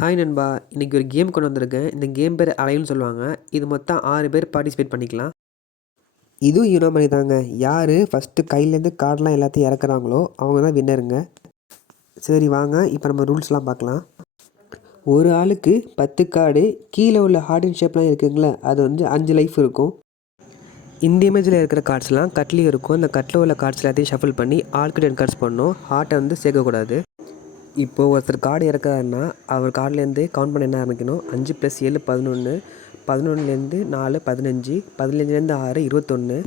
Hi நண்பா! இன்னைக்கு ஒரு கேம் கொண்டு வந்திருக்கேன். இந்த கேம் பேர் அலைன்னு சொல்லுவாங்க. இது மொத்தம் 6 பேர் பார்ட்டிசிபேட் பண்ணிக்கலாம். இதுவும் யூனோ மணி தாங்க. யார் ஃபஸ்ட்டு கையிலேருந்து கார்டெலாம் எல்லாத்தையும் இறக்குறாங்களோ அவங்க தான் வின்னருங்க. சரி வாங்க, இப்போ நம்ம ரூல்ஸ்லாம் பார்க்கலாம். ஒரு ஆளுக்கு 10 கார்டு, கீழே உள்ள ஹார்ட் அண்ட் ஷேப்லாம் இருக்குங்களே அது வந்து 5 லைஃப் இருக்கும். இந்த இமேஜில் இருக்கிற கார்ட்ஸ்லாம் கட்லேயும் இருக்கும். அந்த கட்டில் உள்ள கார்ட்ஸ் எல்லாத்தையும் ஷஃபில் பண்ணி ஆளுக்கு 10 கார்ட்ஸ் பண்ணணும். ஹார்ட்டை வந்து சேர்க்கக்கூடாது. இப்போது ஒருத்தர் கார்டு இறக்குறாருன்னா அவர் கார்டுலேருந்து கவுண்ட் பண்ண என்ன ஆரம்பிக்கணும். 5 + 7 11, 11லேருந்து 4 15, 15லேருந்து 6 21,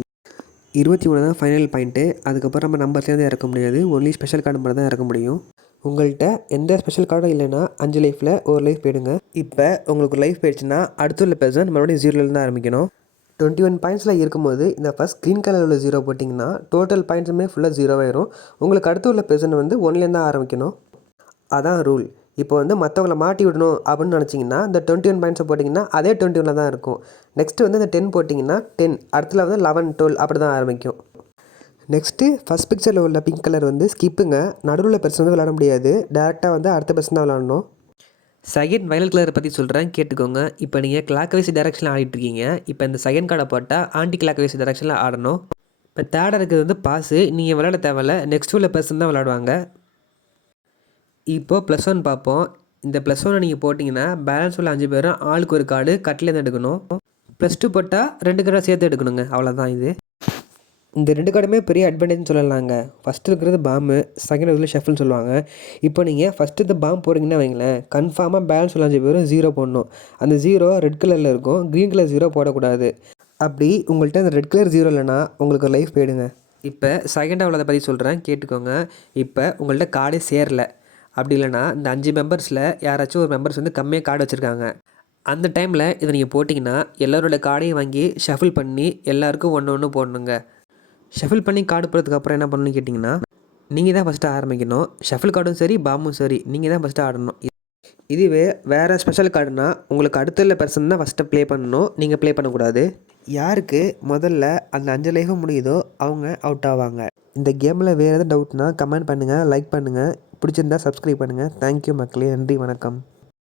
23 தான் ஃபைனல் பாயிண்ட்டு. அதுக்கப்புறம் நம்ம நம்பர்ஸ்லேருந்து இறக்க முடியாது. ஒன்லி ஸ்பெஷல் கார்டு மட்டும் தான் இறக்க முடியும். உங்கள்கிட்ட எந்த ஸ்பெஷல் கார்டும் இல்லைன்னா 5 லைஃப்பில் ஒரு லைஃப் போயிடுங்க. இப்போ உங்களுக்கு லைஃப் போயிடுச்சுன்னா அடுத்துள்ள பர்சன் மறுபடியும் 0லேருந்து ஆரம்பிக்கணும். 21 பாயிண்ட்ஸில் இருக்கும்போது இந்த ஃபஸ்ட் க்ரீன் கலரில் உள்ள 0 போட்டிங்கன்னா டோட்டல் பாயிண்ட்ஸுமே ஃபுல்லாக 0 ஆயிரும். உங்களுக்கு அடுத்து உள்ள பர்சன் வந்து 1லேருந்து தான் ஆரம்பிக்கணும். அதான் ரூல். இப்போ வந்து மற்றவங்கள மாட்டி விடணும் அப்படின்னு நினச்சிங்கன்னா இந்த 21 பாயிண்ட்ஸை போட்டிங்கன்னா அதே 21 தான் இருக்கும். நெக்ஸ்ட்டு வந்து இந்த 10 போட்டிங்கன்னா 10, அடுத்துல வந்து 11 12 அப்படி தான் ஆரம்பிக்கும். நெக்ஸ்ட்டு ஃபஸ்ட் பிக்சரில் உள்ள பிங்க் கலர் வந்து ஸ்கிப்புங்க. நடுவில் பெர்சன் வந்து விளாட முடியாது. டேரெக்டாக வந்து அடுத்த பெர்சன் தான் விளாடணும். செகண்ட் வயலட் கலரை பற்றி சொல்கிறேன் கேட்டுக்கோங்க. இப்போ நீங்கள் கிளாக் வைஸ் டைரக்ஷனில் ஆடிட்டுருக்கீங்க. இப்போ இந்த செகண்ட் கார்டை போட்டால் ஆன்டி கிளாக் வைஸ் டைரக்ஷனில் ஆடணும். இப்போ தேர்டாக இருக்கிறது வந்து பாஸு. நீங்கள் விளாட தேவையில்ல, நெக்ஸ்ட் உள்ள பெர்சன் தான் விளாடுவாங்க. இப்போது +1 பார்ப்போம். இந்த +1 நீங்கள் போட்டிங்கன்னா பேலன்ஸ் உள்ள 5 பேரும் ஆளுக்கு ஒரு கார்டு கட்டிலேருந்து எடுக்கணும். +2 போட்டால் 2 கார்டாக சேர்த்து எடுக்கணுங்க. அவ்வளோதான் இது. இந்த 2 கார்டுமே பெரிய அட்வான்டேஜ்னு சொல்லலாங்க. ஃபஸ்ட்டு இருக்கிறது பாம்பு, செகண்ட் இருக்கிறது ஷஃபில்னு சொல்லுவாங்க. இப்போ நீங்கள் ஃபஸ்ட்டு இந்த பாம்பு போடுறீங்கன்னா வைங்களேன், கன்ஃபார்மாக பேலன்ஸ் உள்ள 5 பேரும் 0 போடணும். அந்த 0 ரெட் கலரில் இருக்கும். க்ரீன் கலர் 0 போடக்கூடாது. அப்படி உங்கள்கிட்ட அந்த ரெட் கலர் 0 இல்லைன்னா உங்களுக்கு ஒரு லைஃப் போயிடுங்க. இப்போ செகண்டாக உள்ளதை பற்றி சொல்கிறேன் கேட்டுக்கோங்க. இப்போ உங்கள்கிட்ட கார்டே சேரல, அப்படி இல்லைனா இந்த 5 மெம்பர்ஸில் யாராச்சும் ஒரு மெம்பர்ஸ் வந்து கம்மியாக கார்டு வச்சுருக்காங்க. அந்த டைமில் இதை நீங்கள் போட்டிங்கன்னா எல்லோரோட கார்டையும் வாங்கி ஷஃபில் பண்ணி எல்லாருக்கும் ஒன்று ஒன்று போடணுங்க. ஷஃபில் பண்ணி கார்டு போடுறதுக்கு அப்புறம் என்ன பண்ணணும்னு கேட்டிங்கன்னா நீங்கள் தான் ஃபஸ்ட்டு ஆரம்பிக்கணும். ஷஃபில் கார்டும் சரி பாம்பும் சரி நீங்கள் தான் ஃபஸ்ட்டு ஆடணும். இதுவே வேறு ஸ்பெஷல் கார்டுனா உங்களுக்கு அடுத்துள்ள பர்சன் தான் ஃபஸ்ட்டு ப்ளே பண்ணணும், நீங்கள் ப்ளே பண்ணக்கூடாது. யாருக்கு முதல்ல அந்த 5 லைஃபும் முடியுதோ அவங்க அவுட் ஆவாங்க. இந்த கேமில் வேறு எதாவது டவுட்னா கமெண்ட் பண்ணுங்கள், லைக் பண்ணுங்கள், பிடிச்சிருந்தா சப்ஸ்கிரைப் பண்ணுங்கள். தேங்க்யூ மக்களே, நன்றி, வணக்கம்.